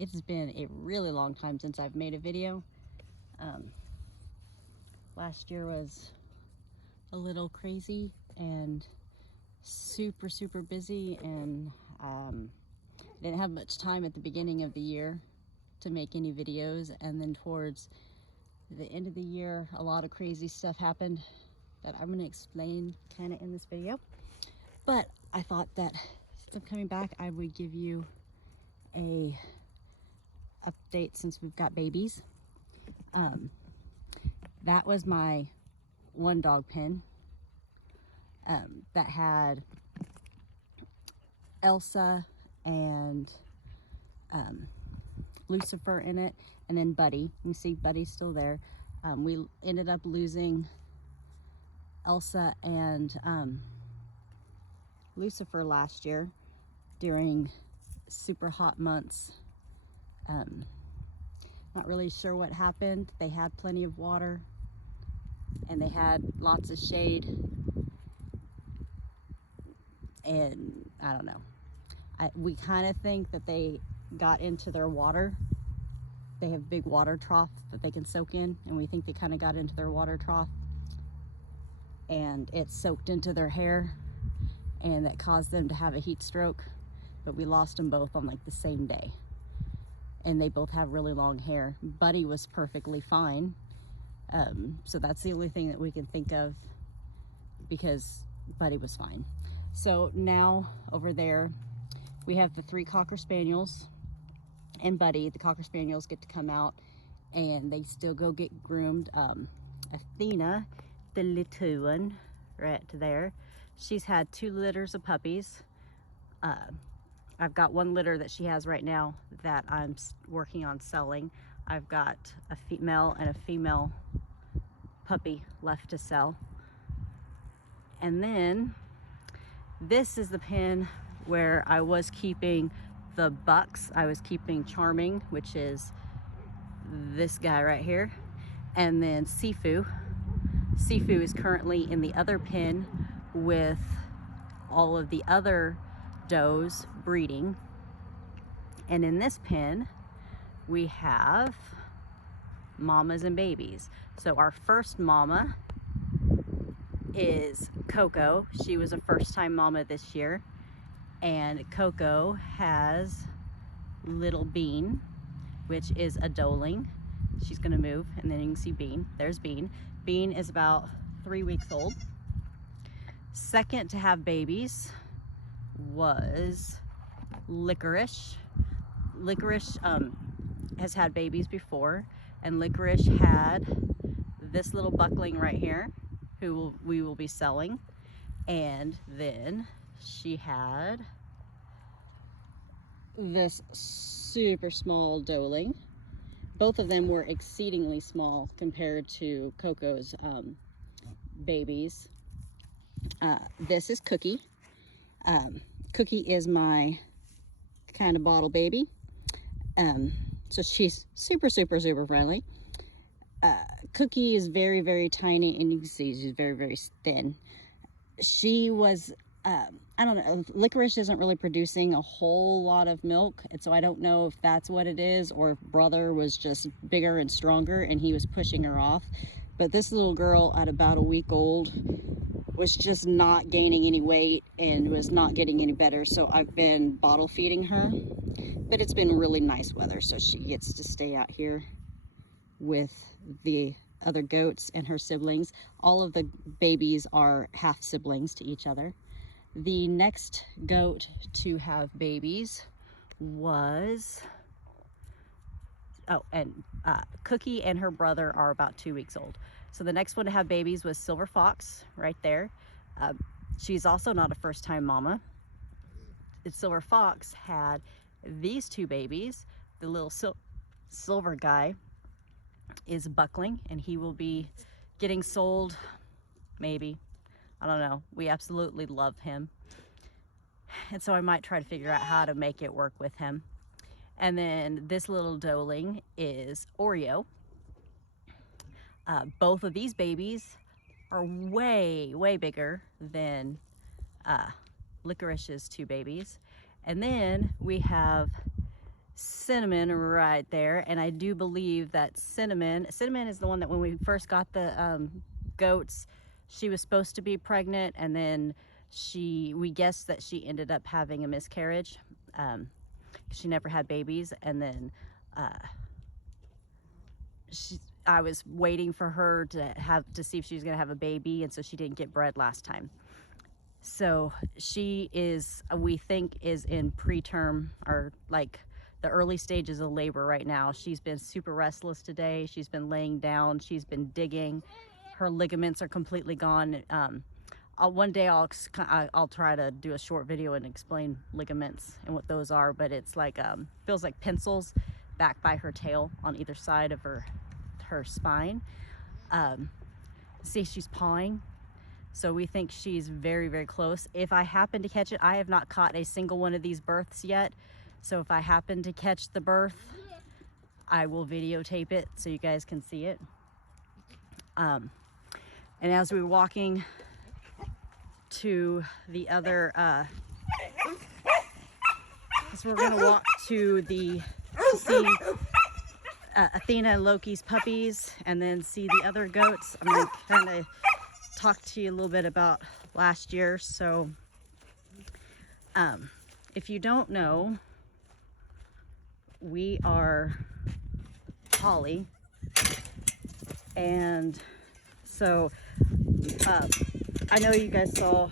It's been a really long time since I've made a video. Last year was a little crazy and super busy, and didn't have much time at the beginning of the year to make any videos, and then towards the end of the year a lot of crazy stuff happened that I'm going to explain kind of in this video. But I thought that since I'm coming back, I would give you a update since we've got babies. That was my one dog pen that had Elsa and Lucifer in it, and then Buddy. You see Buddy's still there. We ended up losing Elsa and Lucifer last year during super hot months. Not really sure what happened. They had plenty of water and they had lots of shade, and I don't know. We kind of think that they got into their water. They have big water trough that they can soak in, and we think they kind of got into their water trough and it soaked into their hair, and that caused them to have a heat stroke. But we lost them both on like the same day, and they both have really long hair. Buddy was perfectly fine. So that's the only thing that we can think of, because Buddy was fine. So now over there we have the 3 Cocker Spaniels and Buddy. The Cocker Spaniels get to come out and they still go get groomed. Athena, the little one right there, she's had 2 litters of puppies. I've got 1 litter that she has right now that I'm working on selling. I've got a male and a female puppy left to sell. And then this is the pen where I was keeping the bucks. I was keeping Charming, which is this guy right here, and then Sifu. Sifu is currently in the other pen with all of the other does breeding. And in this pen we have mamas and babies. So our first mama is Coco. She was a first-time mama this year, and Coco has little Bean, which is a doeling. She's gonna move, and then you can see Bean. There's Bean. Bean is about 3 weeks old. Second to have babies was Licorice. Licorice has had babies before, and Licorice had this little buckling right here, who we will be selling. And then she had this super small doeling. Both of them were exceedingly small compared to Coco's babies. This is Cookie. Cookie is my kind of bottle baby. So she's super friendly. Cookie is very tiny, and you can see she's very thin. She was, I don't know, Licorice isn't really producing a whole lot of milk, and so I don't know if that's what it is, or if Brother was just bigger and stronger and he was pushing her off. But this little girl at about a week old was just not gaining any weight and was not getting any better, so I've been bottle feeding her. But it's been really nice weather, so she gets to stay out here with the other goats and her siblings. All of the babies are half siblings to each other. The next goat to have babies was, Cookie and her brother are about 2 weeks old. So the next one to have babies was Silver Fox right there. She's also not a first-time mama. Silver Fox had these 2 babies. The little silver guy is buckling, and he will be getting sold, maybe. I don't know. We absolutely love him, and so I might try to figure out how to make it work with him. And then this little doeling is Oreo. Both of these babies are way bigger than Licorice's 2 babies. And then we have Cinnamon right there, and I do believe that Cinnamon is the one that when we first got the goats, she was supposed to be pregnant, and then we guessed that she ended up having a miscarriage. She never had babies, and then I was waiting for her to see if she was going to have a baby, and so she didn't get bred last time. So she is, we think, is in preterm, or like the early stages of labor right now. She's been super restless today. She's been laying down. She's been digging. Her ligaments are completely gone. One day I'll try to do a short video and explain ligaments and what those are, but it's like feels like pencils back by her tail on either side of her spine. See, she's pawing, so we think she's very, very close. If I happen to catch it, I have not caught a single one of these births yet, so if I happen to catch the birth, I will videotape it so you guys can see it. And as we were walking to the other, so we're gonna walk to see Athena and Loki's puppies, and then see the other goats. I'm gonna kind of talk to you a little bit about last year. So if you don't know, we are Holly, and so I know you guys saw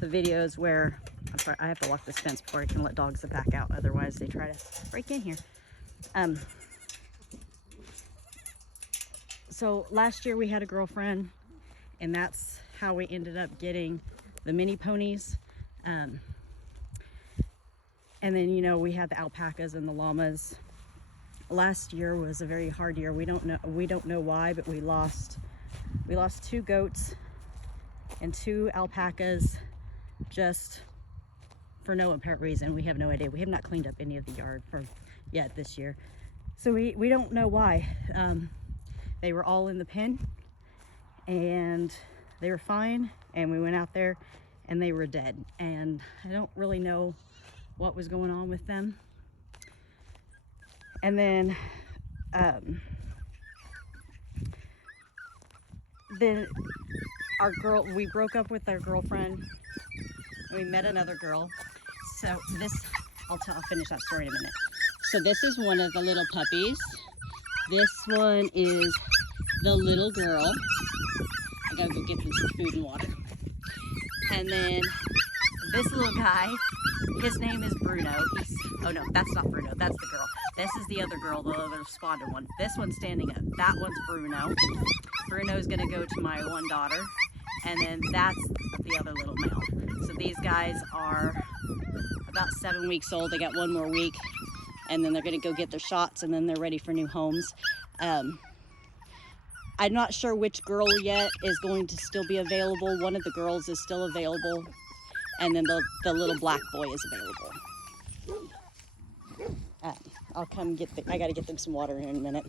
the videos where, I'm sorry, I have to walk this fence before I can let dogs back out, otherwise they try to break in here. So last year we had a girlfriend, and that's how we ended up getting the mini ponies. And then, you know, we had the alpacas and the llamas. Last year was a very hard year. We don't know why, but we lost 2 goats and 2 alpacas just for no apparent reason. We have no idea. We have not cleaned up any of the yard yet this year, so we don't know why. They were all in the pen, and they were fine, and we went out there and they were dead, and I don't really know what was going on with them. And then we broke up with our girlfriend, and we met another girl. So I'll finish that story in a minute. So this is one of the little puppies. This one is the little girl. I gotta go get them some food and water. And then this little guy, his name is Bruno. Oh no, that's not Bruno, that's the girl. This is the other girl, the other spotted one. This one's standing up. That one's Bruno. Bruno's gonna go to my one daughter. And then that's the other little male. So these guys are about 7 weeks old. They got 1 more week, and then they're gonna go get their shots, and then they're ready for new homes. I'm not sure which girl yet is going to still be available. One of the girls is still available, and then the little black boy is available. I'll come I gotta get them some water in a minute.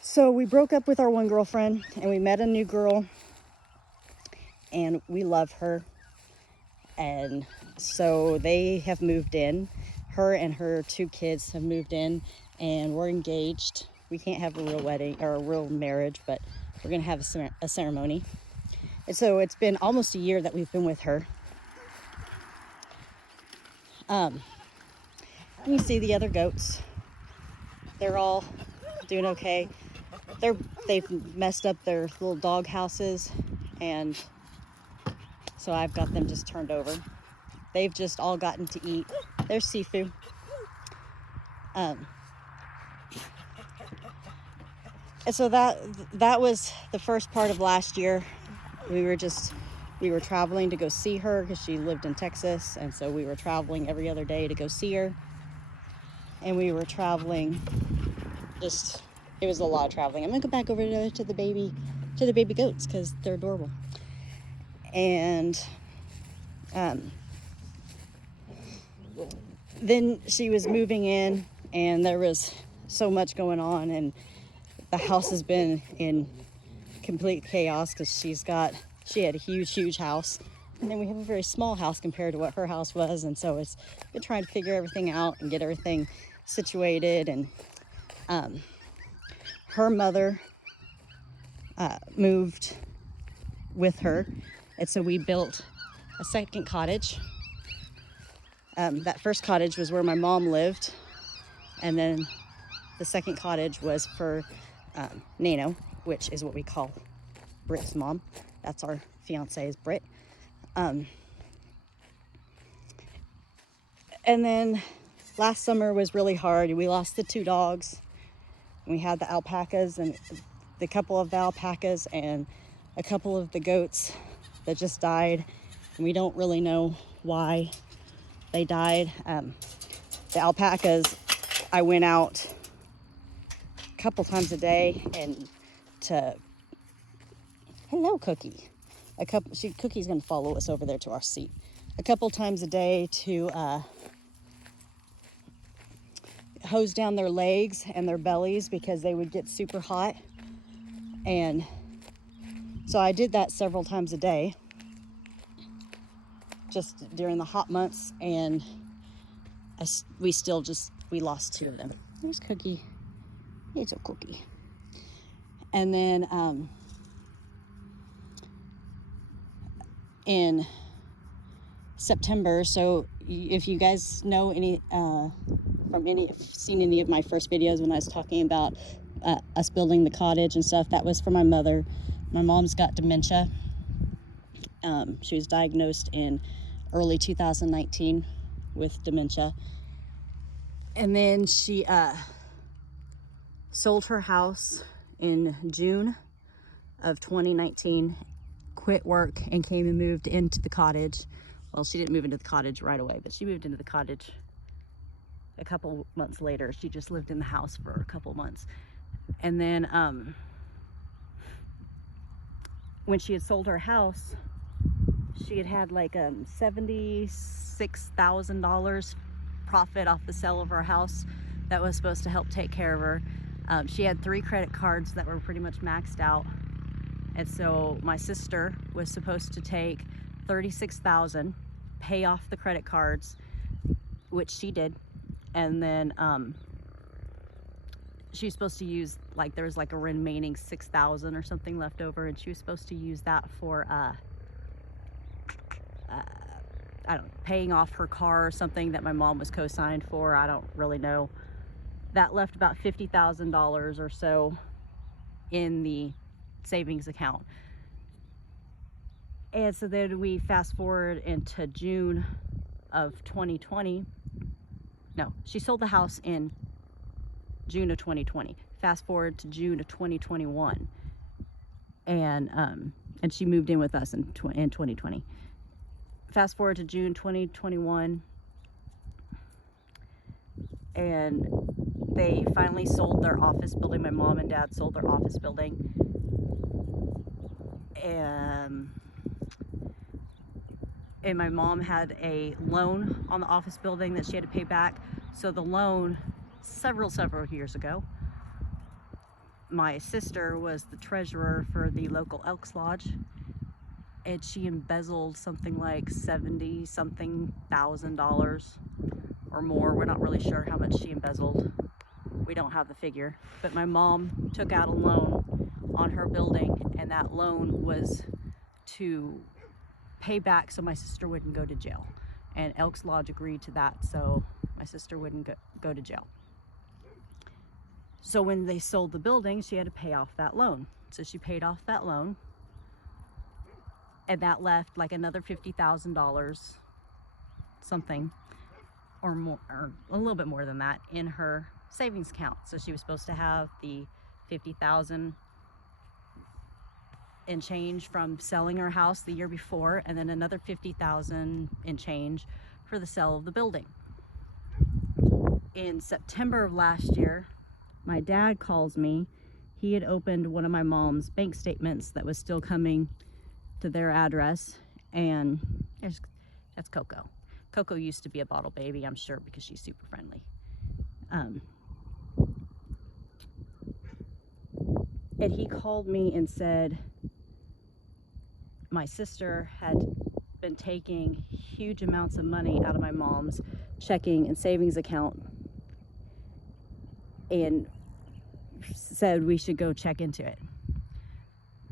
So we broke up with our one girlfriend, and we met a new girl, and we love her. And so they have moved in. Her and her 2 kids have moved in, and we're engaged. We can't have a real wedding or a real marriage, but we're gonna have a ceremony. And so it's been almost a year that we've been with her. You see the other goats. They're all doing okay. They've messed up their little dog houses, and so I've got them just turned over. They've just all gotten to eat. There's Sifu. And so that was the first part of last year. We were traveling to go see her because she lived in Texas, and so we were traveling every other day to go see her. And we were traveling, it was a lot of traveling. I'm gonna go back over to the baby goats because they're adorable. And then she was moving in, and there was so much going on, and the house has been in complete chaos because she had a huge house And then we have a very small house compared to what her house was. And so it's been trying to figure everything out and get everything situated. And her mother moved with her. And so we built a second cottage. That first cottage was where my mom lived. And then the second cottage was for Nano, which is what we call Britt's mom. That's our fiance's Britt. And then last summer was really hard. We lost the 2 dogs. We had the alpacas and the couple of the alpacas and a couple of the goats that just died. And we don't really know why they died. The alpacas, I went out a couple times a day and hello, Cookie. Cookie's gonna follow us over there to our seat. A couple times a day to hose down their legs and their bellies because they would get super hot. And so I did that several times a day just during the hot months, and we lost 2 of them. There's Cookie. It's a Cookie. And then in September, so if you guys know seen any of my first videos when I was talking about us building the cottage and stuff, that was for my mother. My mom's got dementia. She was diagnosed in early 2019 with dementia. And then she sold her house in June of 2019, quit work, and came and moved into the cottage. Well, she didn't move into the cottage right away, but she moved into the cottage a couple months later. She just lived in the house for a couple months. And then when she had sold her house, she had like $76,000 profit off the sale of her house that was supposed to help take care of her. She had 3 credit cards that were pretty much maxed out. And so my sister was supposed to take $36,000, pay off the credit cards, which she did. And then she was supposed to use, like, there was like a remaining $6,000 or something left over, and she was supposed to use that for I don't know, paying off her car or something that my mom was co-signed for. I don't really know. That left about $50,000 or so in the savings account. And so then we fast forward into June of 2020. No, she sold the house in June of 2020. Fast forward to June of 2021. And she moved in with us in 2020. Fast forward to June 2021, and they finally sold their office building. My mom and dad sold their office building, and my mom had a loan on the office building that she had to pay back. So the loan, several years ago, my sister was the treasurer for the local Elks Lodge, and she embezzled something like $70-something thousand or more. We're not really sure how much she embezzled. We don't have the figure. But my mom took out a loan on her building, and that loan was to pay back so my sister wouldn't go to jail. And Elks Lodge agreed to that, so my sister wouldn't go to jail. So when they sold the building, she had to pay off that loan. So she paid off that loan, and that left like another $50,000 something, or more, or a little bit more than that, in her savings account. So she was supposed to have the $50,000 in change from selling her house the year before, and then another $50,000 in change for the sale of the building. In September of last year, my dad calls me. He had opened one of my mom's bank statements that was still coming to their address, and that's Coco. Coco used to be a bottle baby, I'm sure, because she's super friendly. And he called me and said my sister had been taking huge amounts of money out of my mom's checking and savings account and said we should go check into it.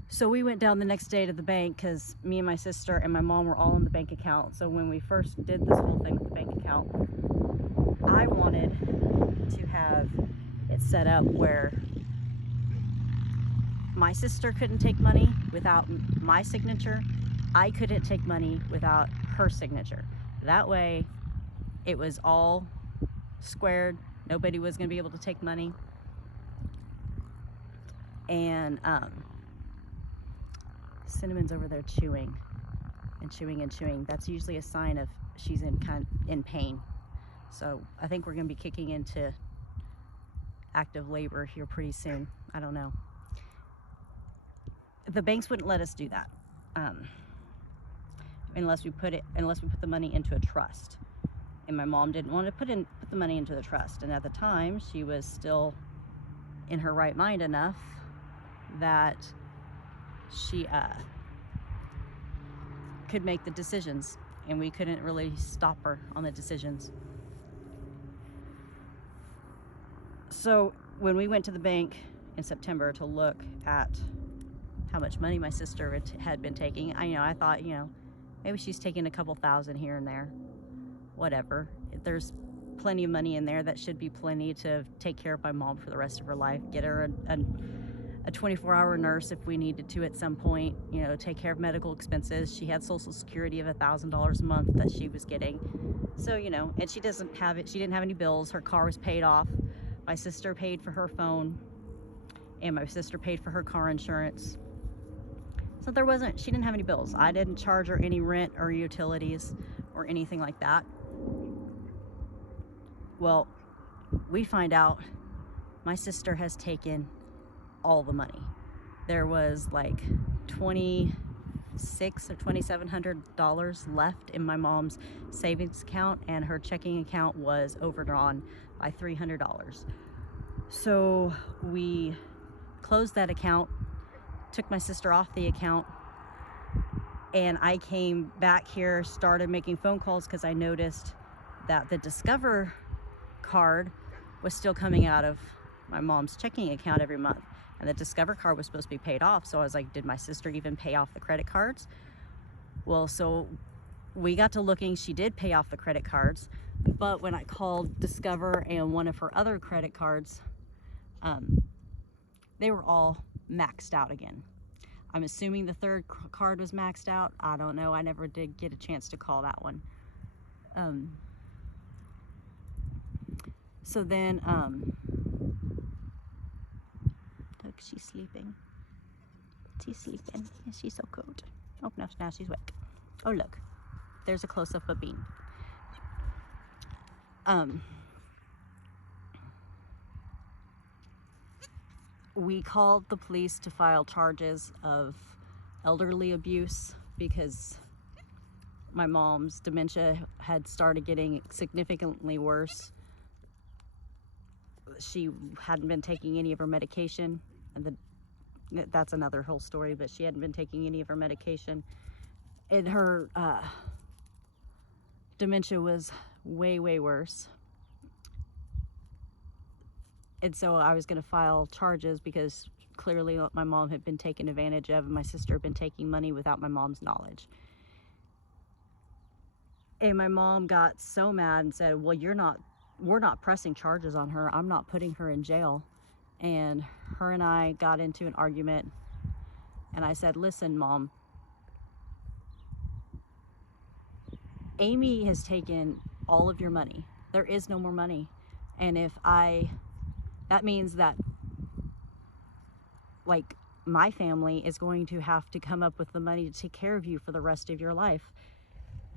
So we went down the next day to the bank because me and my sister and my mom were all in the bank account. So when we first did this whole thing with the bank account, I wanted to have it set up where my sister couldn't take money without my signature. I couldn't take money without her signature. That way it was all squared. Nobody was going to be able to take money. And Cinnamon's over there chewing and chewing and chewing. That's usually a sign of she's in pain. So I think we're going to be kicking into active labor here pretty soon. I don't know. The banks wouldn't let us do that unless we put the money into a trust. And my mom didn't want to put the money into the trust. And at the time, she was still in her right mind enough that she could make the decisions, and we couldn't really stop her on the decisions. So when we went to the bank in September to look at how much money my sister had been taking, I thought, maybe she's taking a couple thousand here and there, whatever. There's plenty of money in there. That should be plenty to take care of my mom for the rest of her life, get her a 24-hour nurse if we needed to at some point, take care of medical expenses. She had Social Security of $1,000 a month that she was getting. So, and she didn't have any bills. Her car was paid off. My sister paid for her phone, and my sister paid for her car insurance. So she didn't have any bills. I didn't charge her any rent or utilities or anything like that. Well, we find out my sister has taken all the money. There was like $2,600 or $2,700 left in my mom's savings account, and her checking account was overdrawn by $300. So we closed that account, took my sister off the account, and I came back here, started making phone calls because I noticed that the Discover card was still coming out of my mom's checking account every month. And the Discover card was supposed to be paid off. So I was like, did my sister even pay off the credit cards? Well, so we got to looking. She did pay off the credit cards. But when I called Discover and one of her other credit cards, they were all maxed out again. I'm assuming the third card was maxed out. I don't know. I never did get a chance to call that one. So then, look, she's sleeping. She's sleeping. She's so cute. Oh, no, now she's awake. Oh, look, there's a close-up of Bean. We called the police to file charges of elderly abuse because my mom's dementia had started getting significantly worse. She hadn't been taking any of her medication, and that's another whole story, but she hadn't been taking any of her medication, and her dementia was way, way worse. And so I was going to file charges because clearly my mom had been taken advantage of, and my sister had been taking money without my mom's knowledge. And my mom got so mad and said, well, we're not pressing charges on her. I'm not putting her in jail. And her and I got into an argument, and I said, listen, Mom, Amy has taken all of your money. There is no more money. And that means that, like, my family is going to have to come up with the money to take care of you for the rest of your life.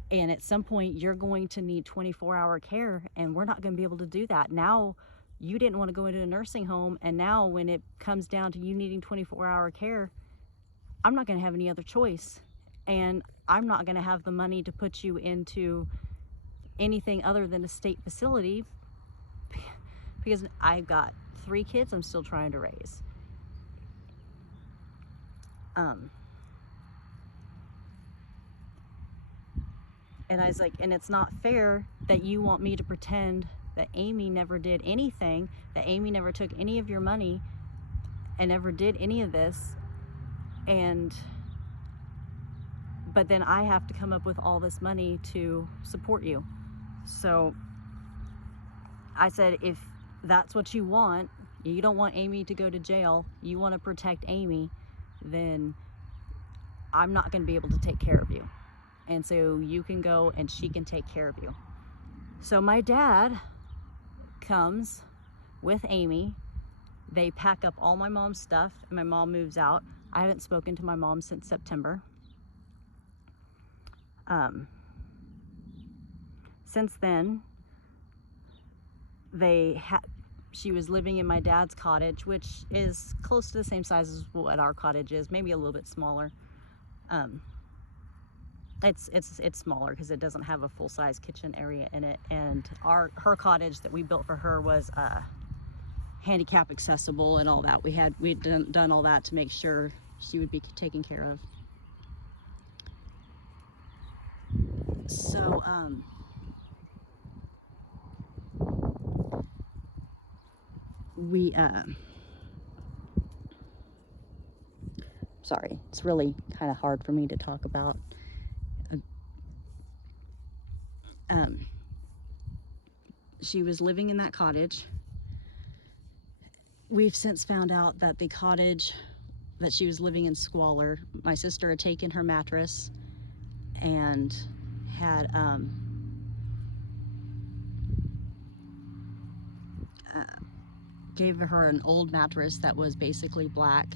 And at some point, you're going to need 24-hour care, and we're not going to be able to do that. Now, you didn't want to go into a nursing home, and now when it comes down to you needing 24-hour care, I'm not going to have any other choice. And I'm not going to have the money to put you into anything other than a state facility because I've got 3 kids I'm still trying to raise. And I was like, and it's not fair that you want me to pretend that Amy never did anything, that Amy never took any of your money and never did any of this. But then I have to come up with all this money to support you. So I said, if that's what you want, you don't want Amy to go to jail, you want to protect Amy, then I'm not going to be able to take care of you. And so you can go and she can take care of you. So my dad comes with Amy. They pack up all my mom's stuff and my mom moves out. I haven't spoken to my mom since September. Since then, she was living in my dad's cottage, which is close to the same size as what our cottage is, maybe a little bit smaller. It's smaller because it doesn't have a full-size kitchen area in it, and her cottage that we built for her was handicap accessible and all that. We'd done all that to make sure she would be taken care of. So sorry, it's really kind of hard for me to talk about. She was living in that cottage. We've since found out that the cottage that she was living in squalor, my sister had taken her mattress and had gave her an old mattress that was basically black.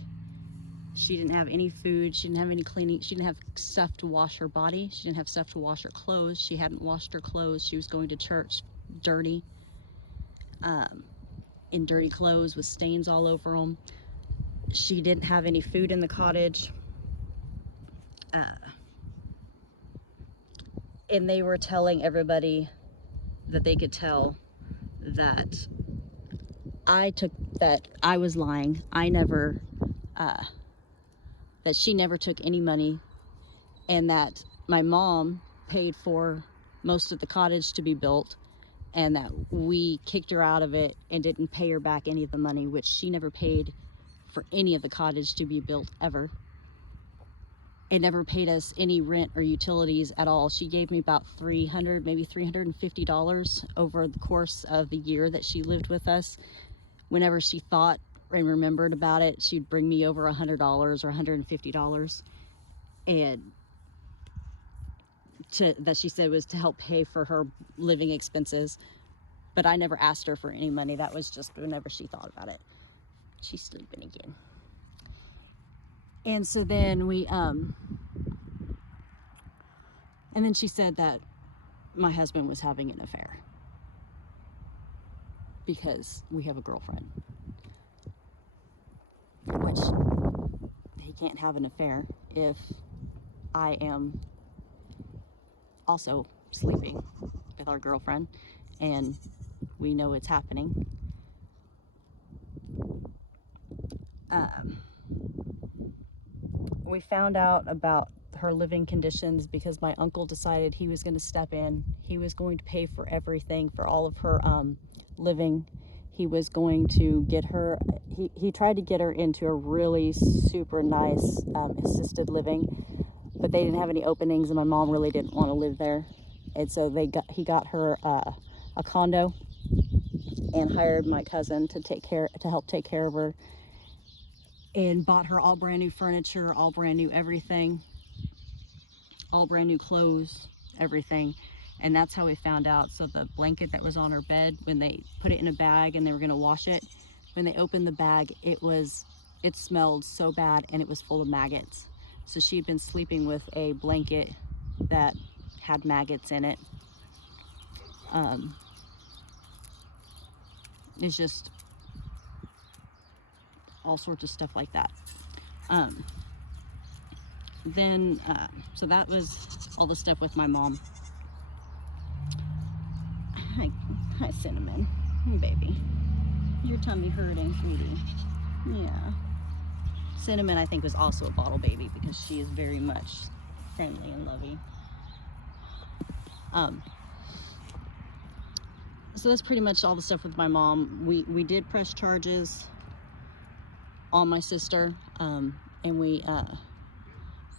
She didn't have any food, she didn't have any cleaning, she didn't have stuff to wash her body, she didn't have stuff to wash her clothes, she hadn't washed her clothes, she was going to church dirty, in dirty clothes with stains all over them. She didn't have any food in the cottage. And they were telling everybody that they could tell that I was lying. That she never took any money, and that my mom paid for most of the cottage to be built, and that we kicked her out of it and didn't pay her back any of the money, which she never paid for any of the cottage to be built ever. It never paid us any rent or utilities at all. She gave me about $300, maybe $350 over the course of the year that she lived with us. Whenever she thought and remembered about it, she'd bring me over $100 or $150, and that she said was to help pay for her living expenses. But I never asked her for any money. That was just whenever she thought about it. She's sleeping again. And so then and then she said that my husband was having an affair because we have a girlfriend, which he can't have an affair if I am also sleeping with our girlfriend and we know it's happening. We found out about her living conditions because my uncle decided he was going to step in. He was going to pay for everything, for all of her living. He was going to get her, he tried to get her into a really super nice assisted living, but they didn't have any openings and my mom really didn't want to live there. And so he got her a condo and hired my cousin to help take care of her, and bought her all brand new furniture, all brand new everything, all brand new clothes, everything. And that's how we found out. So the blanket that was on her bed, when they put it in a bag and they were gonna wash it, when they opened the bag, it smelled so bad and it was full of maggots. So she'd been sleeping with a blanket that had maggots in it. It's just all sorts of stuff like that. So that was all the stuff with my mom. Hi, Cinnamon. Hey, baby. Your tummy hurting, sweetie. Yeah. Cinnamon, I think, was also a bottle baby because she is very much friendly and loving. So that's pretty much all the stuff with my mom. We did press charges on my sister, and we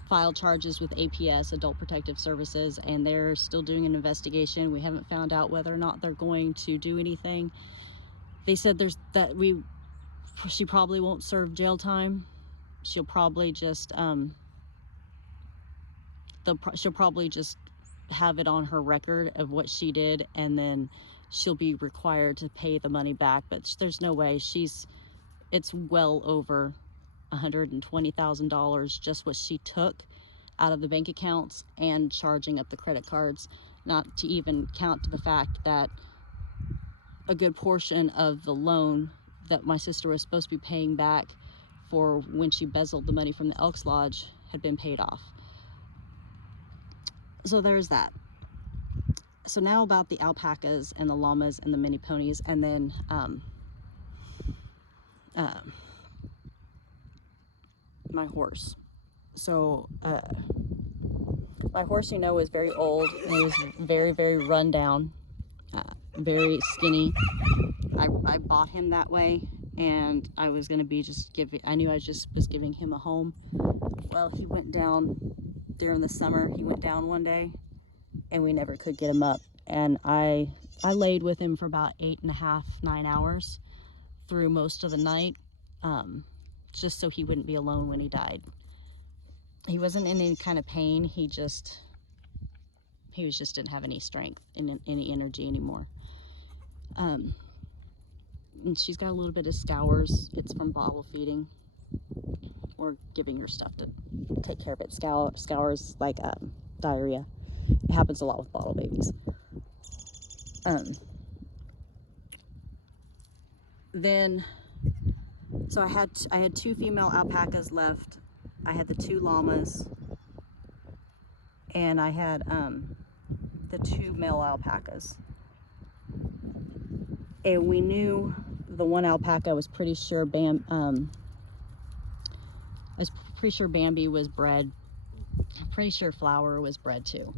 filed charges with APS, Adult Protective Services, and they're still doing an investigation. We haven't found out whether or not they're going to do anything. They said she probably won't serve jail time. She'll probably just she'll probably just have it on her record of what she did, and then she'll be required to pay the money back. But there's no way. It's well over $120,000 just what she took out of the bank accounts and charging up the credit cards, not to even count to the fact that a good portion of the loan that my sister was supposed to be paying back for when she embezzled the money from the Elks Lodge had been paid off. So there's that. So now about the alpacas and the llamas and the mini ponies, and then my horse. So my horse, was very old, and he was very, very run down, very skinny. I bought him that way, and I was going to be I knew I just was giving him a home. Well, he went down during the summer. He went down one day, and we never could get him up. And I laid with him for about 8.5, 9 hours through most of the night, just so he wouldn't be alone when he died. He wasn't in any kind of pain. He just didn't have any strength and any energy anymore. And she's got a little bit of scours. It's from bottle feeding or giving her stuff to take care of it. Scours like diarrhea. It happens a lot with bottle babies. So I had 2 female alpacas left. I had the 2 llamas, and I had the 2 male alpacas. And we knew the one alpaca was pretty sure Bambi was bred. I'm pretty sure Flower was bred too.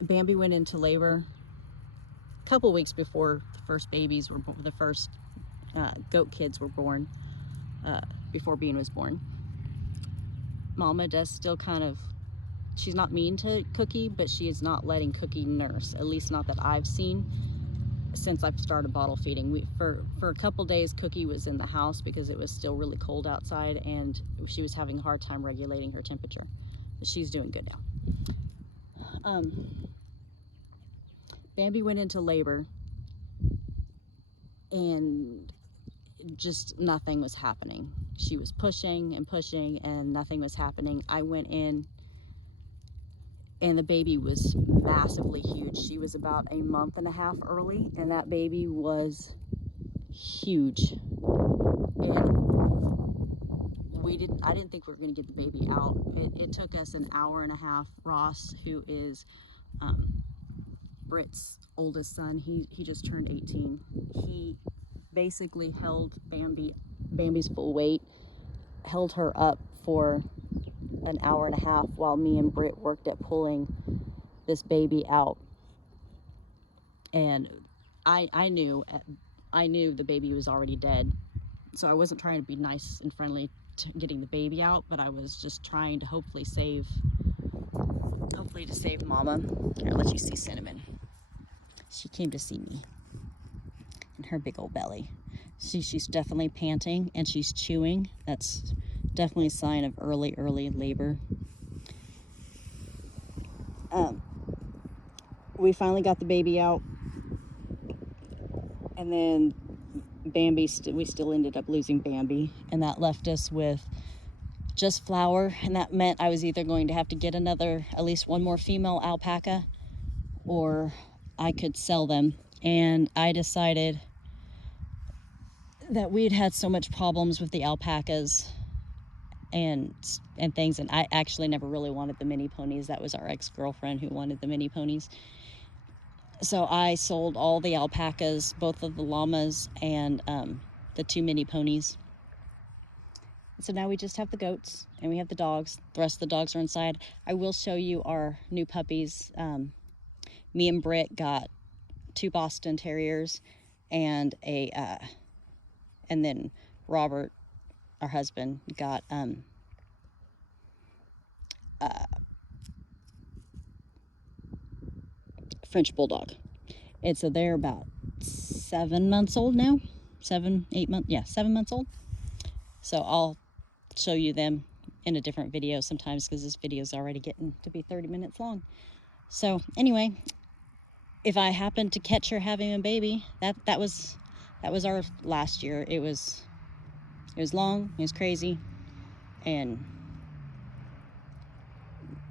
Bambi went into labor a couple weeks before the first goat kids were born, before Bean was born. Mama does still she's not mean to Cookie, but she is not letting Cookie nurse, at least not that I've seen since I've started bottle feeding. For a couple days, Cookie was in the house because it was still really cold outside, and she was having a hard time regulating her temperature. But she's doing good now. Bambi went into labor, and just nothing was happening. She was pushing and pushing, and nothing was happening. I went in, and the baby was massively huge. She was about a 1.5 months early, and that baby was huge. And I didn't think we were going to get the baby out. It took us an 1.5 hours. Ross, who is Britt's oldest son, he just turned 18. He basically held Bambi's full weight, held her up for an 1.5 hours while me and Britt worked at pulling this baby out. And I knew the baby was already dead, so I wasn't trying to be nice and friendly to getting the baby out, but I was just trying to hopefully to save Mama. Here, I'll let you see Cinnamon. She came to see me and her big old belly. She's definitely panting, and she's chewing. That's definitely a sign of early labor. We finally got the baby out, and then Bambi, we still ended up losing Bambi, and that left us with just Flower, and that meant I was either going to have to get at least one more female alpaca, or I could sell them. And I decided that we'd had so much problems with the alpacas and things, and I actually never really wanted the mini ponies. That was our ex-girlfriend who wanted the mini ponies. So I sold all the alpacas, both of the llamas and the 2 mini ponies. So now we just have the goats and we have the dogs. The rest of the dogs are inside. I will show you our new puppies. Me and Britt got 2 Boston Terriers and and then Robert, our husband, got French Bulldog. And so they're about 7 months old now. 7, 8 months. Yeah, 7 months old. So I'll show you them in a different video sometimes because this video is already getting to be 30 minutes long. So anyway, if I happen to catch her having a baby, that was our last year. It was long, it was crazy, and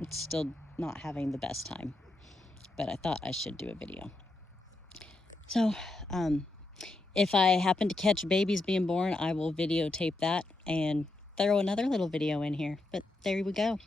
it's still not having the best time. But I thought I should do a video. So if I happen to catch babies being born, I will videotape that and throw another little video in here. But there we go.